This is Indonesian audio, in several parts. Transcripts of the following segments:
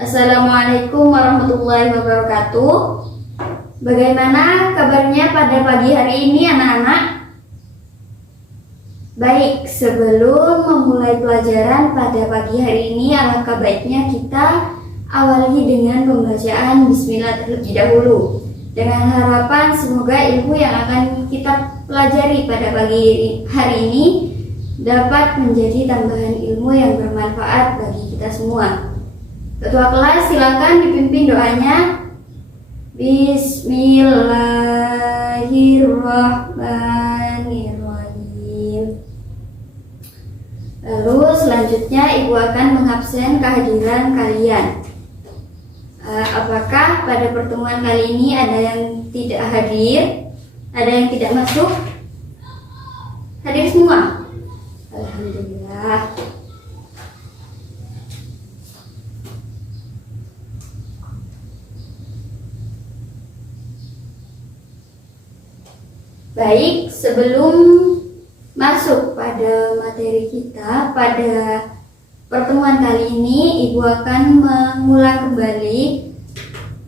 Assalamualaikum warahmatullahi wabarakatuh. Bagaimana kabarnya pada pagi hari ini anak-anak? Baik, sebelum memulai pelajaran pada pagi hari ini, alangkah baiknya kita awali dengan pembacaan Bismillah terlebih dahulu. Dengan harapan semoga ilmu yang akan kita pelajari pada pagi hari ini dapat menjadi tambahan ilmu yang bermanfaat bagi kita semua. Ketua kelas silakan dipimpin doanya. Bismillahirrahmanirrahim. Lalu selanjutnya ibu akan mengabsen kehadiran kalian. Apakah pada pertemuan kali ini ada yang tidak hadir? Ada yang tidak masuk? Hadir semua? Alhamdulillah. Baik, sebelum masuk pada materi kita pada pertemuan kali ini, Ibu akan mengulang kembali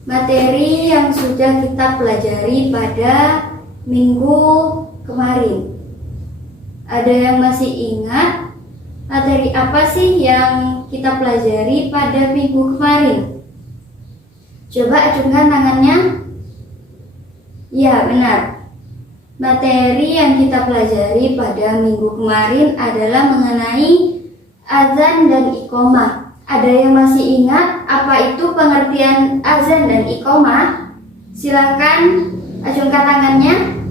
materi yang sudah kita pelajari pada minggu kemarin. Ada yang masih ingat materi apa sih yang kita pelajari pada minggu kemarin? Coba acungkan tangannya. Ya, benar. Materi yang kita pelajari pada minggu kemarin adalah mengenai azan dan iqomah. Ada yang masih ingat apa itu pengertian azan dan iqomah? Silakan acungkan tangannya.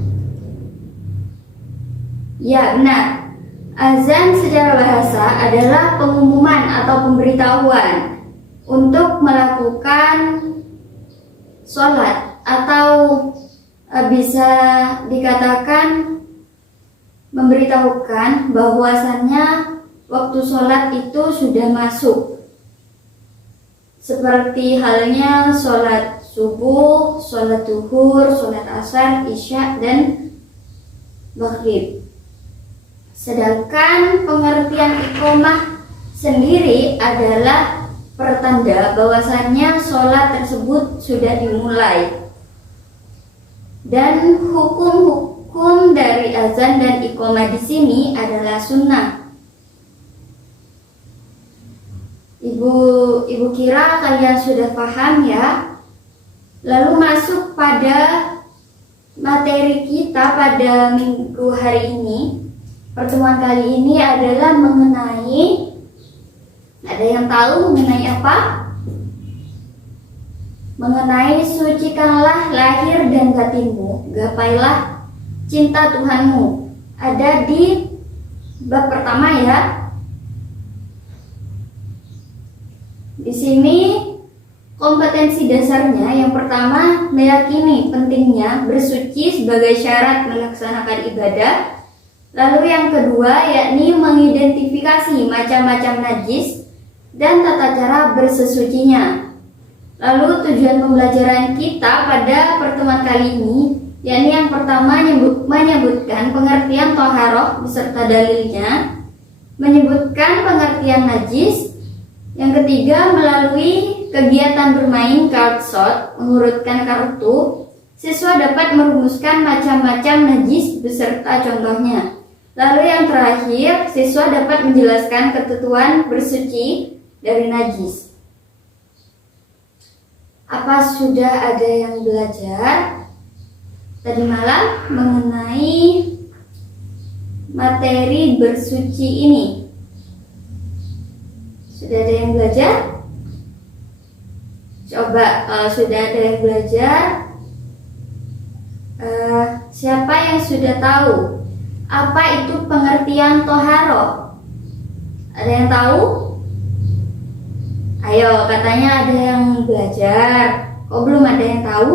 Ya, benar. Azan secara bahasa adalah pengumuman atau pemberitahuan untuk melakukan sholat atau bisa dikatakan memberitahukan bahwasannya waktu sholat itu sudah masuk, seperti halnya sholat subuh, sholat zuhur, sholat asar, isya, dan maghrib. Sedangkan pengertian iqomah sendiri adalah pertanda bahwasannya sholat tersebut sudah dimulai. Dan hukum-hukum dari azan dan iqomah di sini adalah sunnah. Ibu kira kalian sudah paham ya? Lalu masuk pada materi kita pada minggu hari ini. Pertemuan kali ini adalah mengenai, ada yang tahu mengenai apa? Mengenai sucikanlah lahir dan batinmu, gapailah cinta Tuhanmu. Ada di bab pertama ya. Di sini kompetensi dasarnya yang pertama meyakini pentingnya bersuci sebagai syarat melaksanakan ibadah. Lalu yang kedua yakni mengidentifikasi macam-macam najis dan tata cara bersesucinya. Lalu tujuan pembelajaran kita pada pertemuan kali ini, yakni yang pertama menyebutkan pengertian toharoh beserta dalilnya, menyebutkan pengertian najis, yang ketiga melalui kegiatan bermain card shot, mengurutkan kartu, siswa dapat merumuskan macam-macam najis beserta contohnya. Lalu yang terakhir, siswa dapat menjelaskan ketentuan bersuci dari najis. Apa sudah ada yang belajar tadi malam mengenai materi bersuci ini? Sudah ada yang belajar? Coba kalau sudah ada yang belajar, siapa yang sudah tahu apa itu pengertian toharo? Ada yang tahu? Ayo, katanya ada yang belajar. Kok belum ada yang tahu?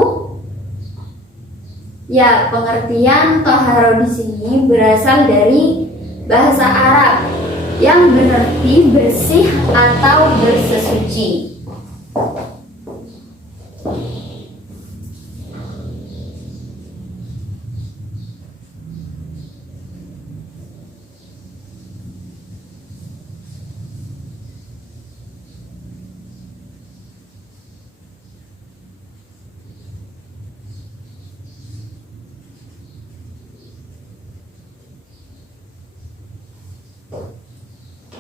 Ya, pengertian toharo di sini berasal dari bahasa Arab yang berarti bersih atau bersesuci.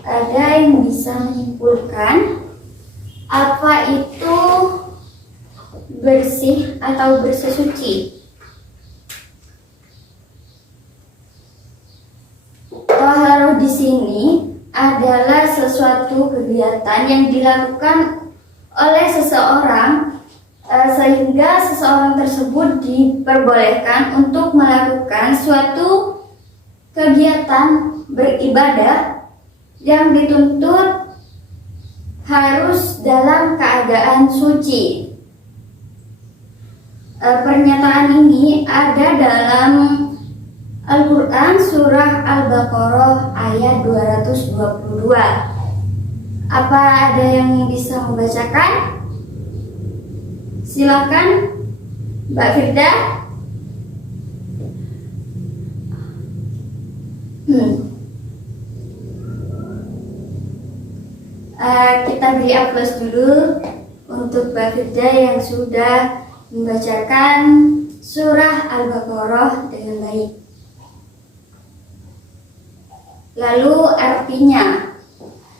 ada yang bisa menyimpulkan apa itu bersih atau bersesuci? Taharah di sini adalah sesuatu kegiatan yang dilakukan oleh seseorang sehingga seseorang tersebut diperbolehkan untuk melakukan suatu kegiatan beribadah yang dituntut harus dalam keadaan suci. Pernyataan ini ada dalam Al-Quran surah Al-Baqarah ayat 222. Apa ada yang bisa membacakan? Silakan, Mbak Firda. Kita beri aplaus dulu untuk Mbak Firda yang sudah membacakan surah Al-Baqarah dengan baik. Lalu artinya,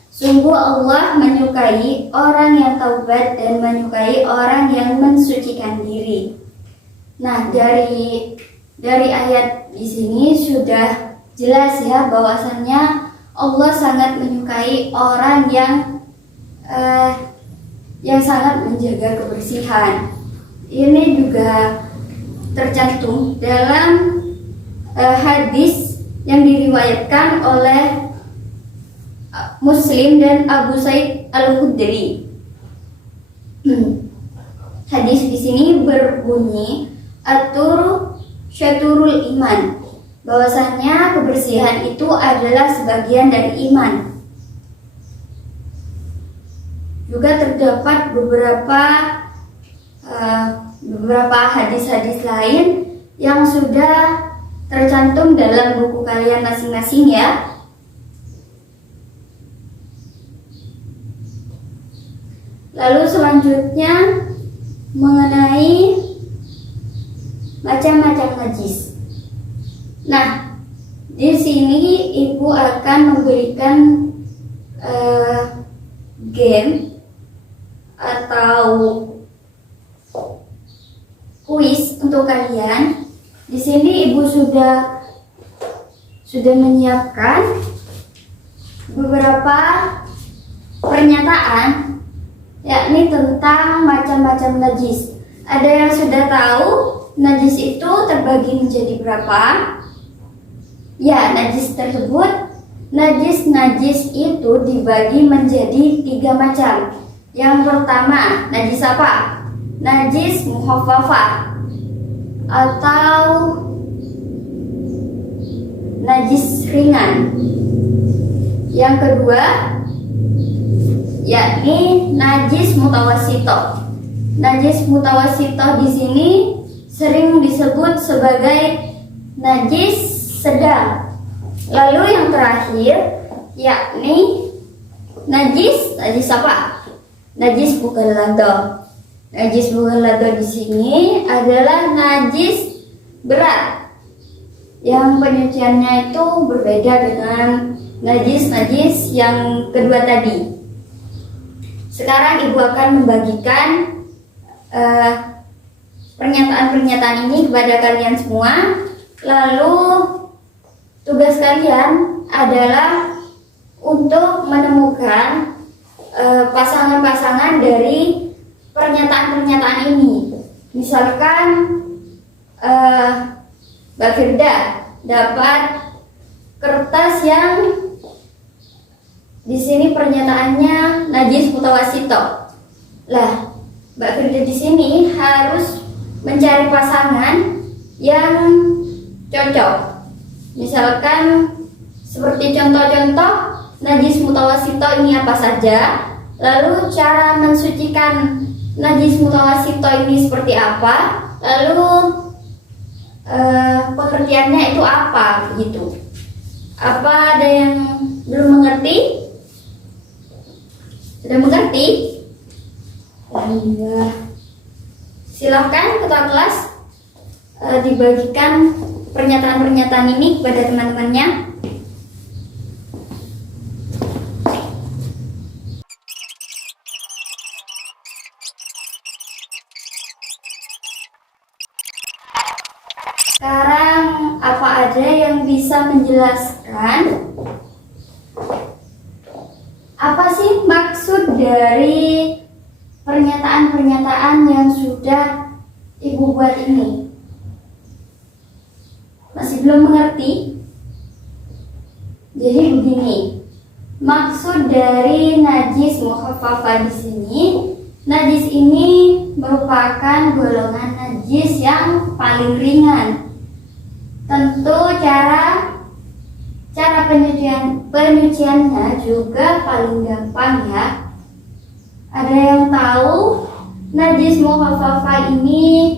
sungguh Allah menyukai orang yang taubat dan menyukai orang yang mensucikan diri. Nah, dari ayat di sini sudah jelas ya bahwasannya Allah sangat menyukai orang yang sangat menjaga kebersihan. Ini juga tercantum dalam hadis yang diriwayatkan oleh Muslim dan Abu Sa'id Al-Khudri. Hadis di sini berbunyi syaturul iman, bahwasanya kebersihan itu adalah sebagian dari iman. Juga terdapat beberapa hadis-hadis lain yang sudah tercantum dalam buku kalian masing-masing ya. Lalu selanjutnya mengenai macam-macam najis. Nah, di sini ibu akan memberikan game atau kuis untuk kalian. Di sini ibu sudah menyiapkan beberapa pernyataan yakni tentang macam-macam najis. Ada yang sudah tahu najis itu terbagi menjadi berapa? Ya, najis itu dibagi menjadi 3 macam. Yang pertama, najis apa? Najis muhaffafah atau najis ringan. Yang kedua, yakni najis mutawasito. Najis mutawasito di sini sering disebut sebagai najis sedang. Lalu yang terakhir yakni najis apa? Najis mughalladhah. Najis mughalladhah di sini adalah najis berat yang penyuciannya itu berbeda dengan najis yang kedua tadi. Sekarang ibu akan membagikan pernyataan-pernyataan ini kepada kalian semua. Lalu tugas kalian adalah untuk menemukan pasangan-pasangan dari pernyataan-pernyataan ini. Misalkan Mbak Firda dapat kertas yang di sini pernyataannya najis mutawasito. Lah, Mbak Firda di sini harus mencari pasangan yang cocok. Misalkan seperti contoh-contoh najis mutawasito ini apa saja, lalu cara mensucikan najis mutawasito ini seperti apa, lalu pengertiannya itu apa begitu. Apa ada yang belum mengerti? Sudah mengerti? Alhamdulillah. Silakan ketua kelas dibagikan pernyataan-pernyataan ini kepada teman-temannya. Sekarang apa ada yang bisa menjelaskan apa sih maksud dari pernyataan-pernyataan yang sudah Ibu buat ini? Masih belum mengerti? Jadi begini, maksud dari najis mukhaffafah di sini, najis ini merupakan golongan najis yang paling ringan. Tentu cara penyuciannya juga paling gampang ya. Ada yang tahu najis mukhaffafah ini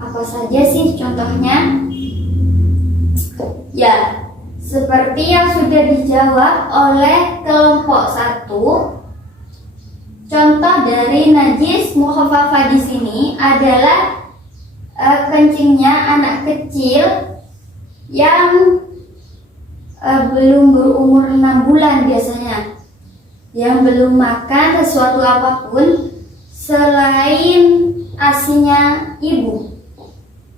apa saja sih contohnya? Ya, seperti yang sudah dijawab oleh kelompok 1, contoh dari najis mukhaffafah di sini adalah kencingnya anak kecil yang belum berumur 6 bulan biasanya, yang belum makan sesuatu apapun selain ASINya ibu.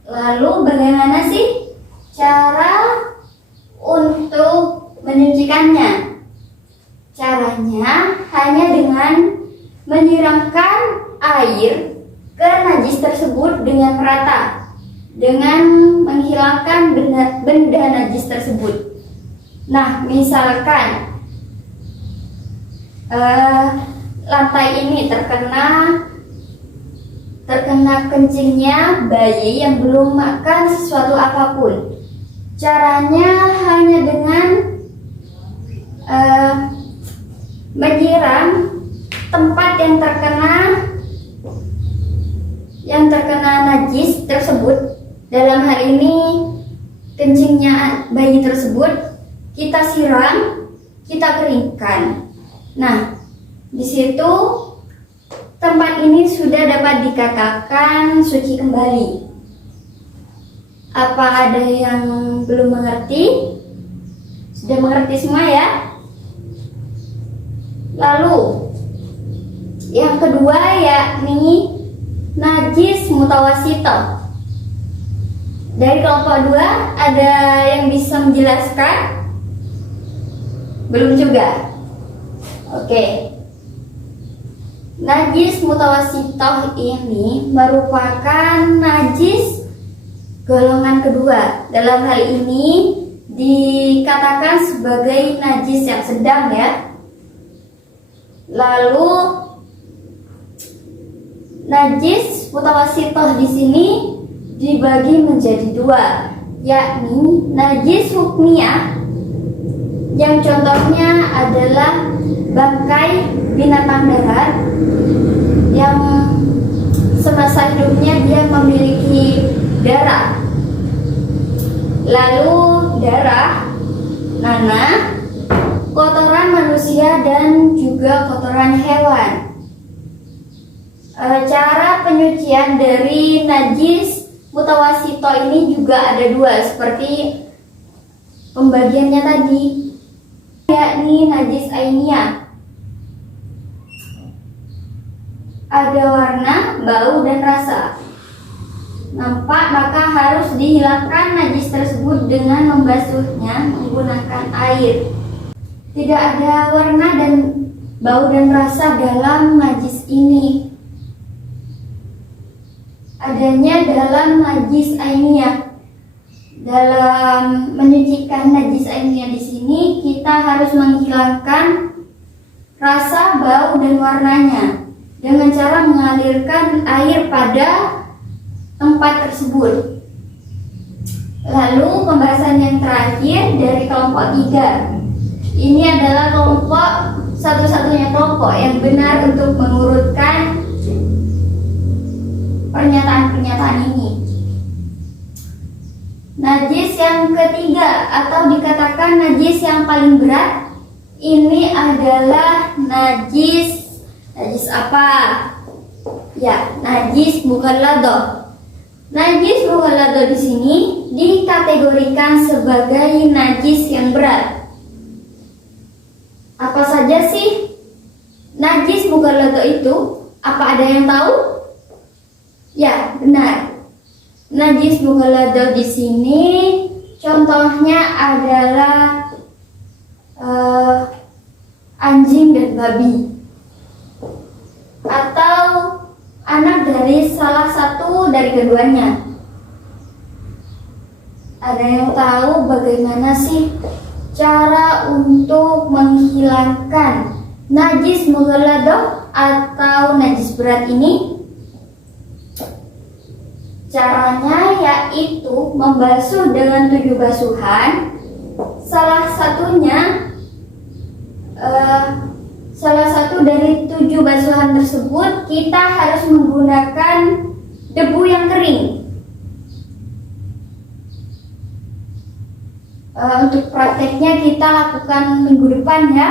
Lalu bagaimana sih cara untuk menyucikannya? Caranya hanya dengan menyiramkan air ke najis tersebut dengan merata, dengan menghilangkan benda najis tersebut. Nah, misalkan lantai ini terkena kencingnya bayi yang belum makan sesuatu apapun. Caranya hanya dengan menyiram tempat yang terkena najis tersebut. Dalam hal ini kencingnya bayi tersebut kita siram, kita keringkan. Nah, di situ tempat ini sudah dapat dikatakan suci kembali. Apa ada yang belum mengerti? Sudah mengerti semua ya? Lalu yang kedua yakni najis mutawasito. Dari kelompok 2 ada yang bisa menjelaskan? Belum juga? Oke. Najis mutawasito ini merupakan najis golongan kedua. Dalam hal ini dikatakan sebagai najis yang sedang ya. Lalu najis mutawasito di sini dibagi menjadi 2, yakni najis hukmiyah yang contohnya adalah bangkai binatang darat yang semasa hidupnya dia memiliki darah. Lalu darah, nanah, kotoran manusia dan juga kotoran hewan. Cara penyucian dari najis mutawasito ini juga ada 2 seperti pembagiannya tadi, yakni najis ainiyah. Ada warna, bau, dan rasa. Nampak maka harus dihilangkan najis tersebut dengan membasuhnya menggunakan air. Tidak ada warna dan bau dan rasa dalam najis ini. Adanya dalam najis ainiyah. Dalam menyucikan najis ainiyah di sini kita harus menghilangkan rasa, bau, dan warnanya dengan cara mengalirkan air pada tempat tersebut. Lalu pembahasan yang terakhir dari kelompok 3. Ini adalah kelompok satu-satunya kelompok yang benar untuk mengurutkan pernyataan-pernyataan ini. Najis yang ketiga atau dikatakan najis yang paling berat ini adalah najis apa? Ya, najis mughalladah. Najis mughalladah di sini dikategorikan sebagai najis yang berat. Apa saja sih najis mughalladah itu? Apa ada yang tahu? Ya, benar. Najis mughaladhah di sini contohnya adalah anjing dan babi, atau anak dari salah satu dari keduanya. Ada yang tahu bagaimana sih cara untuk menghilangkan najis mughaladhah atau najis berat ini? Caranya yaitu membasuh dengan 7 basuhan. Salah satu dari 7 basuhan tersebut kita harus menggunakan debu yang kering. Untuk prakteknya kita lakukan minggu depan ya.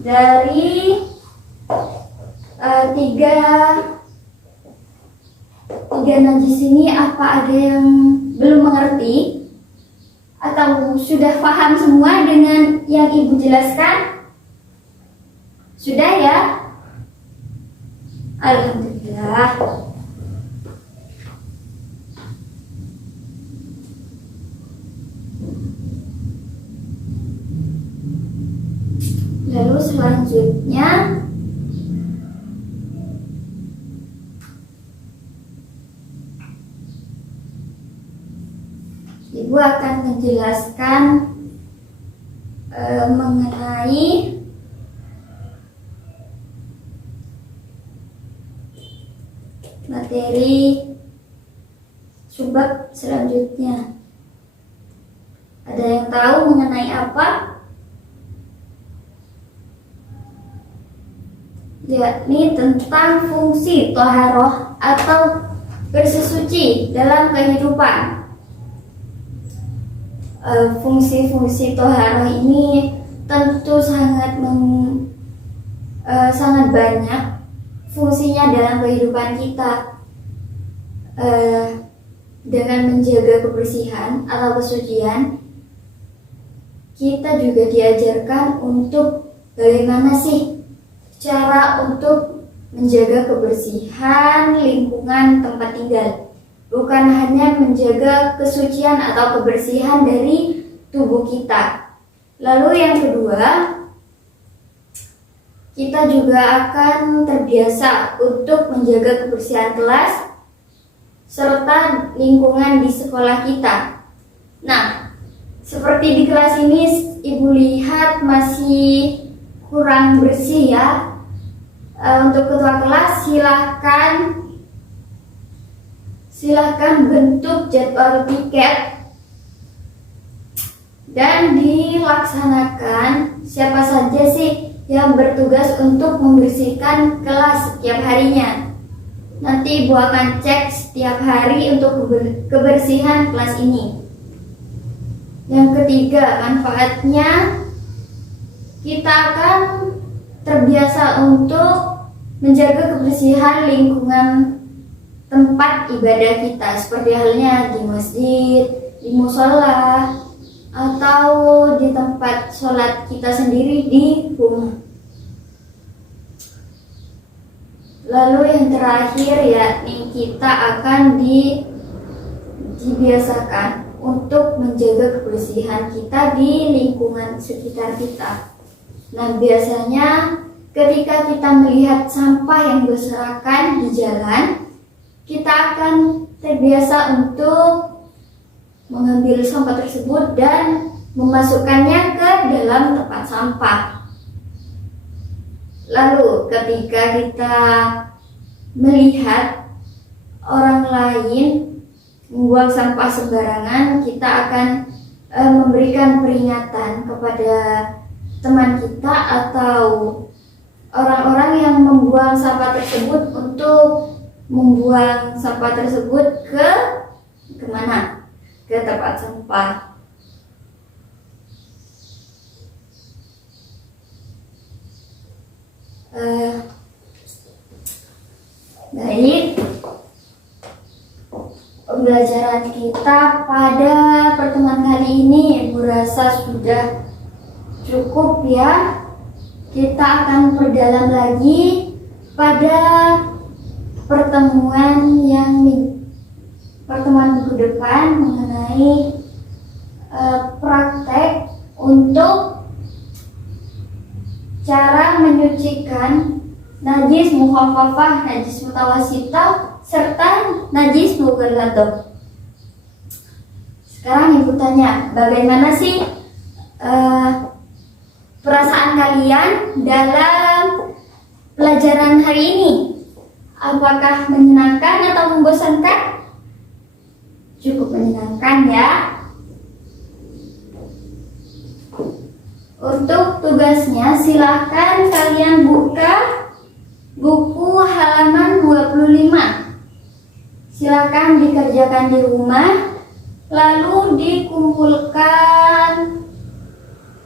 Dari tiga najis ini, apa ada yang belum mengerti atau sudah paham semua dengan yang ibu jelaskan? Sudah ya? Alhamdulillah. Lalu selanjutnya Ibu akan menjelaskan mengenai materi subbab selanjutnya. Ada yang tahu mengenai apa? Yakni tentang fungsi thaharah atau bersih suci dalam kehidupan. Fungsi-fungsi thaharah ini tentu sangat banyak fungsinya dalam kehidupan kita. Dengan menjaga kebersihan atau kesucian, kita juga diajarkan untuk bagaimana sih cara untuk menjaga kebersihan lingkungan tempat tinggal. Bukan hanya menjaga kesucian atau kebersihan dari tubuh kita. Lalu yang kedua, kita juga akan terbiasa untuk menjaga kebersihan kelas serta lingkungan di sekolah kita. Nah, seperti di kelas ini Ibu lihat masih kurang bersih ya. Untuk ketua kelas silakan bentuk jadwal piket dan dilaksanakan. Siapa saja sih yang bertugas untuk membersihkan kelas setiap harinya? Nanti Ibu akan cek setiap hari untuk kebersihan kelas ini. Yang ketiga, manfaatnya kita akan terbiasa untuk menjaga kebersihan lingkungan tempat ibadah kita, seperti halnya di masjid, di musola, atau di tempat sholat kita sendiri di rumah. Lalu yang terakhir yakni kita akan dibiasakan untuk menjaga kebersihan kita di lingkungan sekitar kita. Nah, biasanya ketika kita melihat sampah yang berserakan di jalan, kita akan terbiasa untuk mengambil sampah tersebut dan memasukkannya ke dalam tempat sampah. Lalu ketika kita melihat orang lain membuang sampah sembarangan, kita akan memberikan peringatan kepada teman kita atau orang-orang yang membuang sampah tersebut untuk membuang sampah tersebut kemana? Ke tempat sampah. Baik, pembelajaran kita pada pertemuan kali ini Ibu rasa sudah cukup ya. Kita akan perdalam lagi pada pertemuan minggu depan mengenai praktek untuk cara menyucikan najis mukhafafah, najis mutawasitah, serta najis mughalladah. Sekarang ibu tanya, bagaimana sih perasaan kalian dalam pelajaran hari ini? Apakah menyenangkan atau membosankan? Cukup menyenangkan ya. Untuk tugasnya silakan kalian buka buku halaman 25. Silakan dikerjakan di rumah, lalu dikumpulkan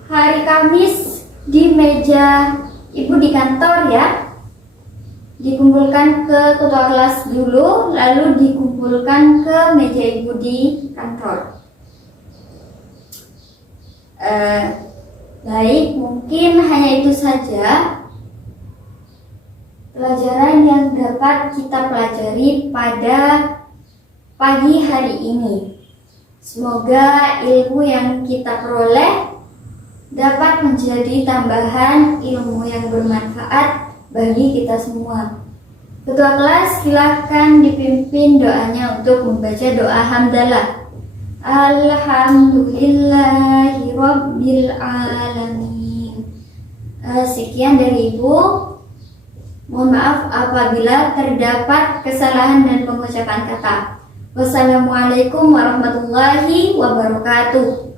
hari Kamis di meja ibu di kantor ya. Dikumpulkan ke ketua kelas dulu, lalu dikumpulkan ke meja ibu di kantor. Baik, mungkin hanya itu saja pelajaran yang dapat kita pelajari pada pagi hari ini. Semoga ilmu yang kita peroleh dapat menjadi tambahan ilmu yang bermanfaat bagi kita semua. Ketua kelas silakan dipimpin doanya untuk membaca doa hamdalah. Alhamdulillahi Rabbil Alamin. Sekian dari ibu. Mohon maaf apabila terdapat kesalahan dan pengucapan kata. Wassalamualaikum warahmatullahi wabarakatuh.